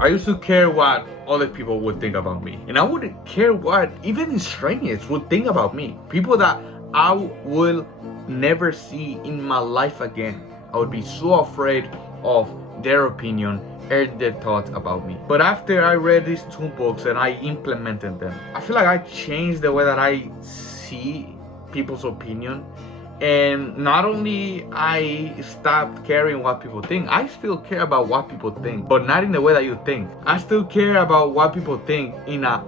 I used to care what other people would think about me. And I wouldn't care what even strangers would think about me. People that I will never see in my life again. I would be so afraid of their opinion or their thoughts about me. But after I read these 2 books and I implemented them, I feel like I changed the way that I see people's opinion. And not only I stopped caring what people think, I still care about what people think, but not in the way that you think. I still care about what people think in a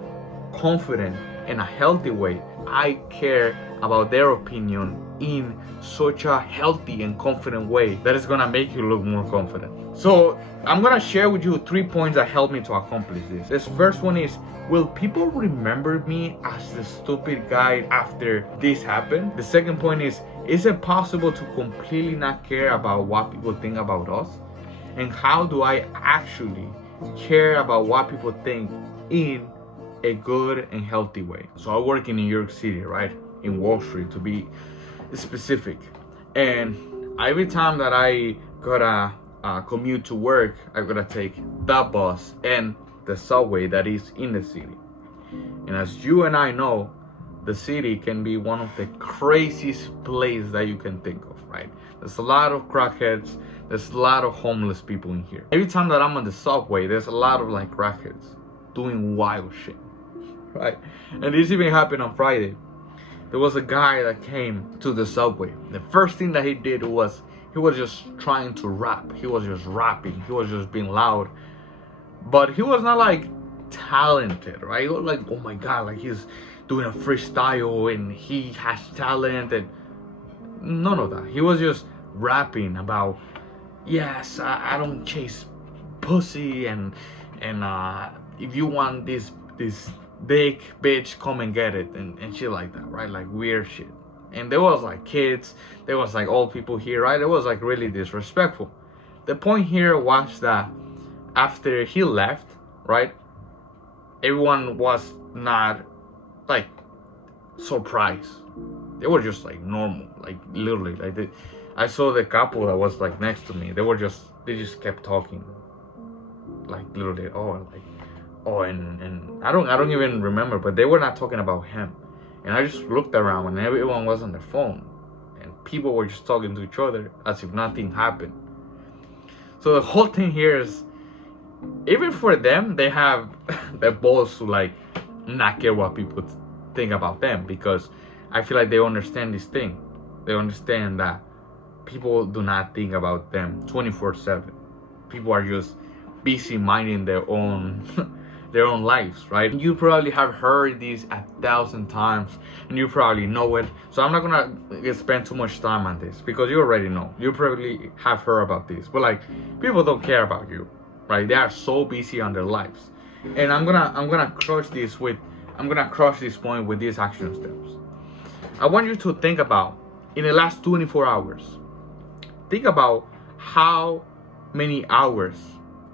confident and a healthy way. I care about their opinion in such a healthy and confident way that is gonna make you look more confident. So I'm gonna share with you 3 points that helped me to accomplish this. This first one is, will people remember me as the stupid guy after this happened? The second point is it possible to completely not care about what people think about us? And how do I actually care about what people think in a good and healthy way? So I work in New York City, right? In Wall Street, to be specific. And every time that I gotta commute to work, I gotta take the bus and the subway that is in the city. And as you and I know, the city can be one of the craziest places that you can think of, right? There's a lot of crackheads, there's a lot of homeless people in here. Every time that I'm on the subway, there's a lot of like crackheads doing wild shit, right? And this even happened on Friday. There was a guy that came to the subway. The first thing that he did was he was just trying to rap. He was just rapping. He was just being loud. But he was not like talented, right? He was like, oh my God, like he's doing a freestyle and he has talent and none of that. He was just rapping about, yes, I don't chase pussy and if you want this big bitch, come and get it and shit like that, right? Like weird shit. And there was like kids, there was like old people here, right? It was like really disrespectful. The point here was that after he left, right, everyone was not like surprised. They were just like normal, like literally, like I saw the couple that was like next to me. They just kept talking, like literally, and I don't even remember, but they were not talking about him. And I just looked around and everyone was on their phone and people were just talking to each other as if nothing happened. So the whole thing here is, even for them, they have the balls to like not care what people think about them, because I feel like they understand this thing. They understand that people do not think about them 24/7. People are just busy minding their own lives, right? You probably have heard this 1,000 times and you probably know it. So I'm not gonna spend too much time on this because you already know. You probably have heard about this, but like people don't care about you, right? They are so busy on their lives. And I'm gonna crush this point with these action steps. I want you to think about, in the last 24 hours, think about how many hours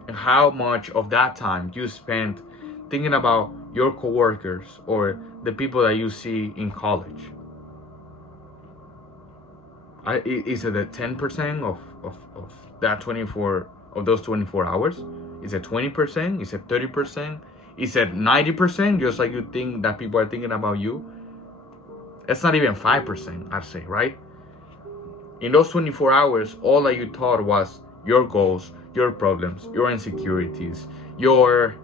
and how much of that time you spent thinking about your coworkers or the people that you see in college. Is it a 10% of that 24 of those 24 hours? Is it 20%? Is it 30%? Is it 90%? Just like you think that people are thinking about you? It's not even 5%, I'd say, right? In those 24 hours, all that you thought was your goals, your problems, your insecurities, your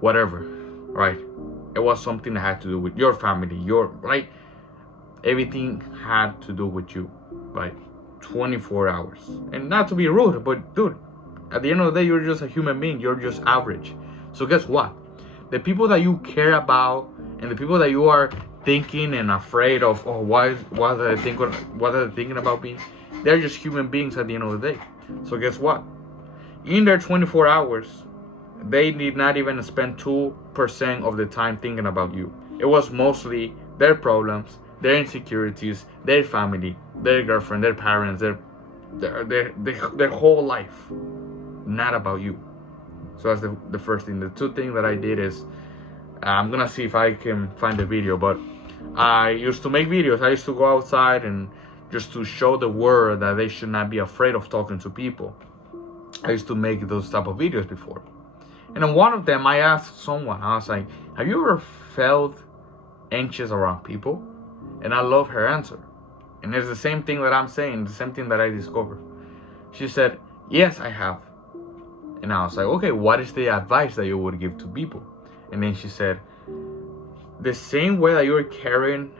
whatever, right? It was something that had to do with your family, right? Everything had to do with you, right? 24 hours. And not to be rude, but dude, at the end of the day, you're just a human being. You're just average. So guess what? The people that you care about and the people that you are thinking and afraid of, oh, what are they thinking about me? They're just human beings at the end of the day. So guess what? In their 24 hours, they did not even spend 2% of the time thinking about you. It was mostly their problems, their insecurities, their family, their girlfriend, their parents, their whole life, not about you. So that's the first thing. The two things that I did is, I'm gonna see if I can find the video, but I used to make videos. I used to go outside and just to show the world that they should not be afraid of talking to people. I used to make those type of videos before. And in one of them, I asked someone, I was like, have you ever felt anxious around people? And I love her answer. And it's the same thing that I'm saying, the same thing that I discovered. She said, yes, I have. And I was like, okay, what is the advice that you would give to people? And then she said, the same way that you're caring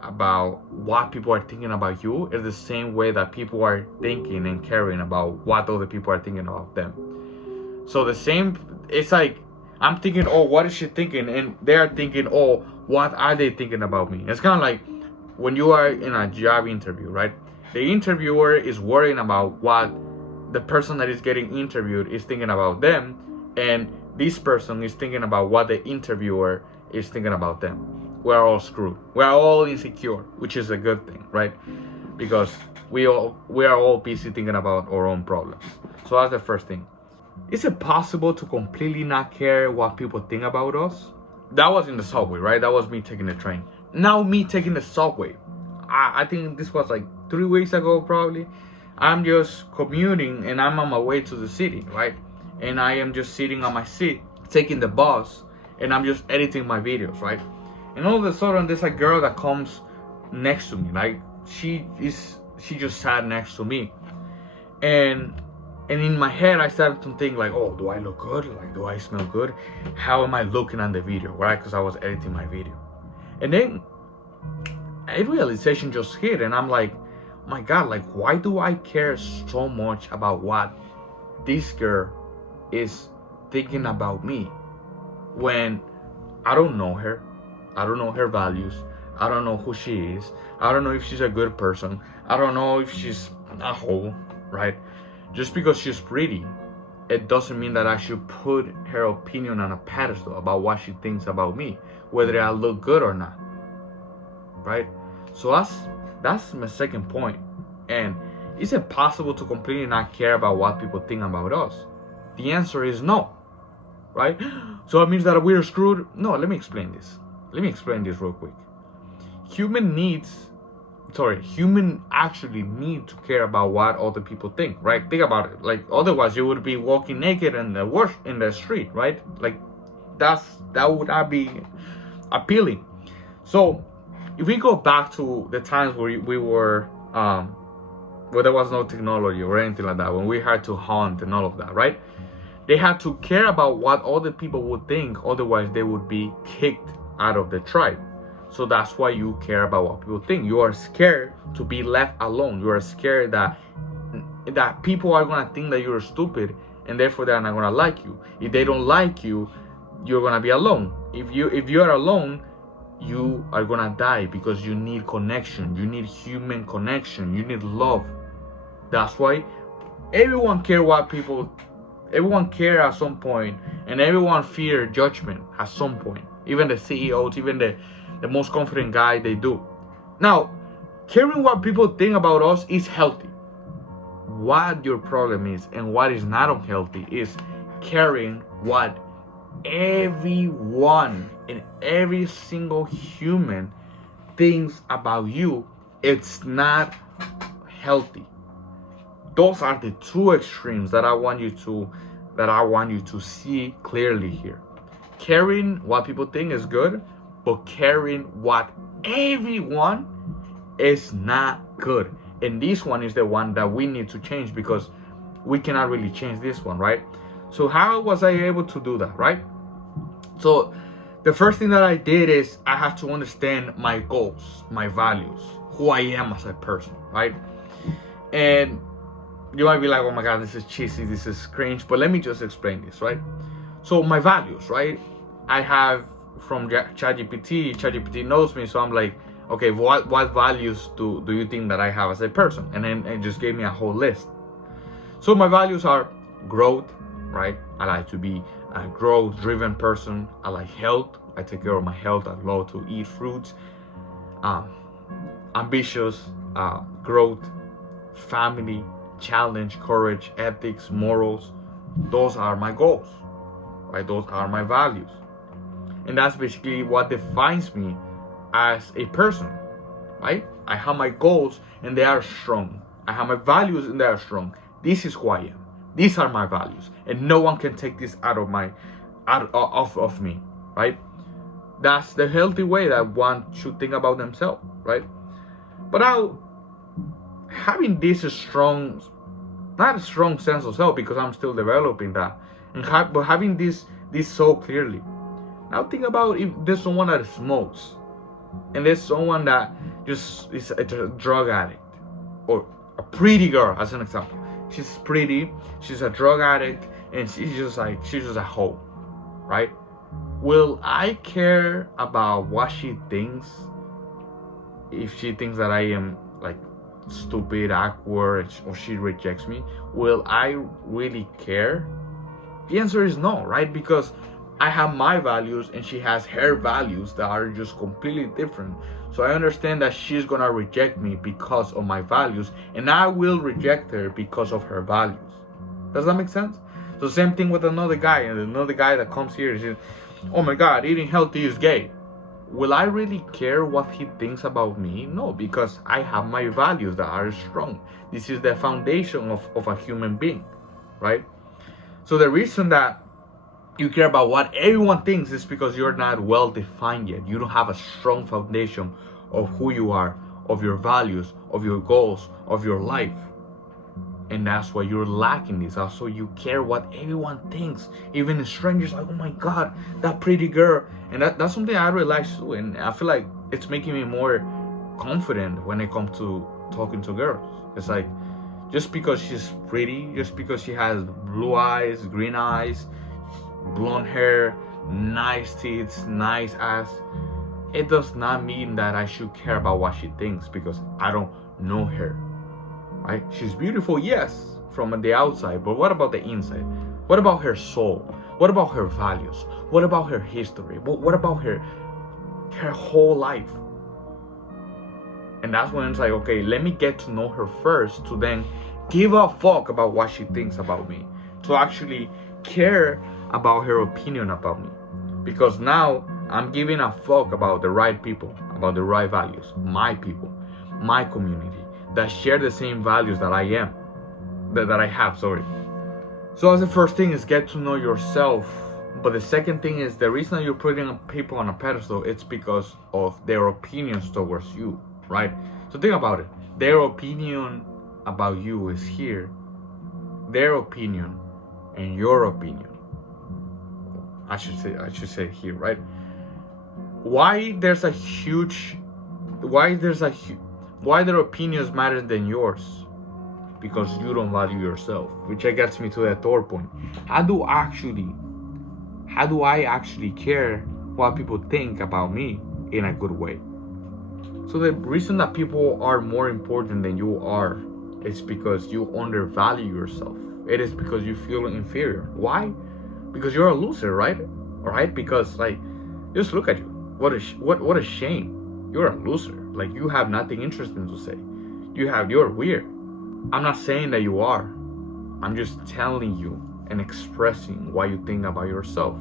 about what people are thinking about you is the same way that people are thinking and caring about what other people are thinking about them. So the same, it's like, I'm thinking, oh, what is she thinking? And they are thinking, oh, what are they thinking about me? It's kind of like when you are in a job interview, right? The interviewer is worrying about what the person that is getting interviewed is thinking about them, and this person is thinking about what the interviewer is thinking about them. We're all screwed. We're all insecure, which is a good thing, right? Because we are all busy thinking about our own problems. So that's the first thing. Is it possible to completely not care what people think about us? That was in the subway, right? That was me taking the train. Now me taking the subway. I think this was like 3 weeks ago, probably. I'm just commuting and I'm on my way to the city, right? And I am just sitting on my seat, taking the bus, and I'm just editing my videos, right? And all of a sudden, there's a girl that comes next to me. Like, she just sat next to me. And in my head, I started to think like, oh, do I look good? Like, do I smell good? How am I looking on the video, right? Because I was editing my video. And then a realization just hit, and I'm like, my God, like, why do I care so much about what this girl is thinking about me when I don't know her? I don't know her values. I don't know who she is. I don't know if she's a good person. I don't know if she's a hoe, right? Just because she's pretty, it doesn't mean that I should put her opinion on a pedestal about what she thinks about me, whether I look good or not, right? So that's my second point. And is it possible to completely not care about what people think about us? The answer is no, right? So it means that we're screwed? No, let me explain this. Let me explain this real quick. Human actually need to care about what other people think, right? Think about it. Like, otherwise you would be walking naked in the street, right? Like, that would not be appealing. So if we go back to the times where we were where there was no technology or anything like that, when we had to hunt and all of that, right? They had to care about what other people would think, otherwise they would be kicked out of the tribe. So that's why you care about what people think. You are scared to be left alone. You are scared that people are gonna think that you're stupid, and therefore they're not gonna like you. If they don't like you, you're gonna be alone. If you are alone, you are gonna die, because you need connection. You need human connection. You need love. That's why everyone care at some point, and everyone fear judgment at some point. Even the CEOs, even the most confident guy, they do. Now, caring what people think about us is healthy. What your problem is and what is not unhealthy is caring what everyone and every single human thinks about you. It's not healthy. Those are the two extremes that I want you to see clearly here. Caring what people think is good, but caring what everyone is not good. And this one is the one that we need to change, because we cannot really change this one, right? So how was I able to do that, right? So the first thing that I did is I have to understand my goals, my values, who I am as a person, right? And you might be like, oh my God, this is cheesy, this is cringe, but let me just explain this, right? So my values, right? I have from ChatGPT. ChatGPT knows me, so I'm like, okay, what values do you think that I have as a person? And then it just gave me a whole list. So my values are growth, right? I like to be a growth-driven person. I like health. I take care of my health. I love to eat fruits. Ambitious, growth, family, challenge, courage, ethics, morals. Those are my goals, right? Those are my values. And that's basically what defines me as a person, right? I have my goals and they are strong. I have my values and they are strong. This is who I am. These are my values, and no one can take this out of me, right? That's the healthy way that one should think about themselves, right? But now, having this strong, not a strong sense of self, because I'm still developing that, but having this so clearly. Now think about if there's someone that smokes, and there's someone that just is a drug addict, or a pretty girl, as an example. She's pretty, she's a drug addict, and she's just a hoe, right? Will I care about what she thinks if she thinks that I am like stupid, awkward, or she rejects me? Will I really care? The answer is no, right? Because I have my values and she has her values that are just completely different. So I understand that she's gonna reject me because of my values, and I will reject her because of her values. Does that make sense? So same thing with another guy, and another guy that comes here and says, oh my God, eating healthy is gay. Will I really care what he thinks about me? No, because I have my values that are strong. This is the foundation of a human being, right? So the reason that you care about what everyone thinks is because you're not well defined yet. You don't have a strong foundation of who you are, of your values, of your goals, of your life. And that's why you're lacking this. Also, you care what everyone thinks. Even strangers, like, oh my God, that pretty girl. And that's something I realized too. And I feel like it's making me more confident when it comes to talking to girls. It's like, just because she's pretty, just because she has blue eyes, green eyes, blonde hair, nice teeth, nice ass, it does not mean that I should care about what she thinks, because I don't know her, right? She's beautiful, yes, from the outside, but what about the inside? What about her soul? What about her values? What about her history? What about her whole life? And that's when it's like, okay, let me get to know her first, to then give a fuck about what she thinks about me, to actually care about her opinion about me. Because now I'm giving a fuck about the right people, about the right values, my people, my community, that share the same values that I have. So as the first thing is get to know yourself. But the second thing is, the reason you're putting people on a pedestal, it's because of their opinions towards you, right? So think about it. Their opinion about you is here. Their opinion and your opinion, I should say here, right? Why their opinions matter than yours? Because you don't value yourself, which gets me to the third point. How do I actually care what people think about me in a good way? So the reason that people are more important than you are is because you undervalue yourself. It is because you feel inferior. Why? Because you're a loser, right? Alright? Because, like, just look at you. What a shame. You're a loser. Like, you have nothing interesting to say. You're weird. I'm not saying that you are. I'm just telling you and expressing what you think about yourself.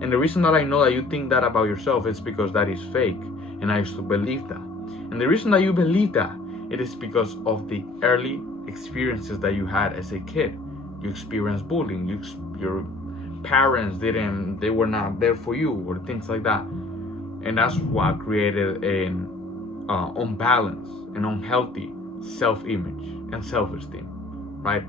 And the reason that I know that you think that about yourself is because that is fake, and I used to believe that. And the reason that you believe that, it is because of the early experiences that you had as a kid. You experienced bullying. Your parents they were not there for you, or things like that. And that's what created an unbalanced and unhealthy self-image and self-esteem, right?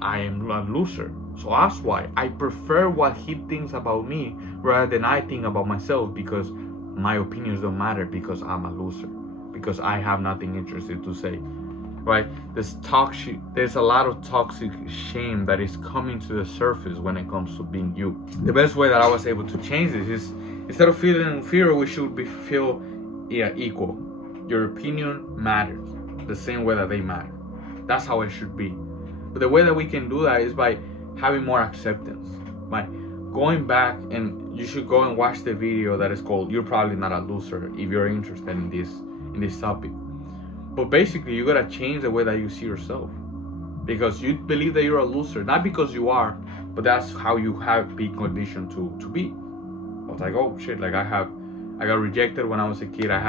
I am a loser, so that's why I prefer what he thinks about me rather than I think about myself, because my opinions don't matter, because I'm a loser, because I have nothing interesting to say, right? There's a lot of toxic shame that is coming to the surface when it comes to being you. The best way that I was able to change this is, instead of feeling inferior, we should feel equal. Your opinion matters the same way that they matter. That's how it should be. But the way that we can do that is by having more acceptance, by going back, and you should go and watch the video that is called "You're Probably Not a Loser" if you're interested in this topic. But basically, you gotta change the way that you see yourself, because you believe that you're a loser, not because you are, but that's how you have been conditioned to be. I was like, oh shit, like I have I got rejected when I was a kid. I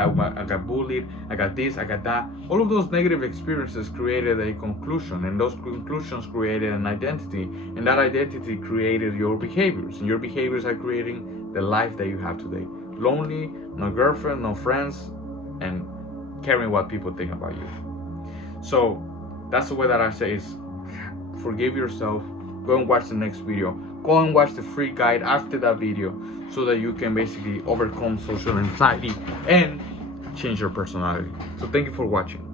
got bullied. I got this. I got that. All of those negative experiences created a conclusion, and those conclusions created an identity, and that identity created your behaviors, and your behaviors are creating the life that you have today. Lonely, no girlfriend, no friends, and caring what people think about you. So that's the way that I say is forgive yourself. Go and watch the next video. Go and watch the free guide after that video, so that you can basically overcome social anxiety and change your personality. So thank you for watching.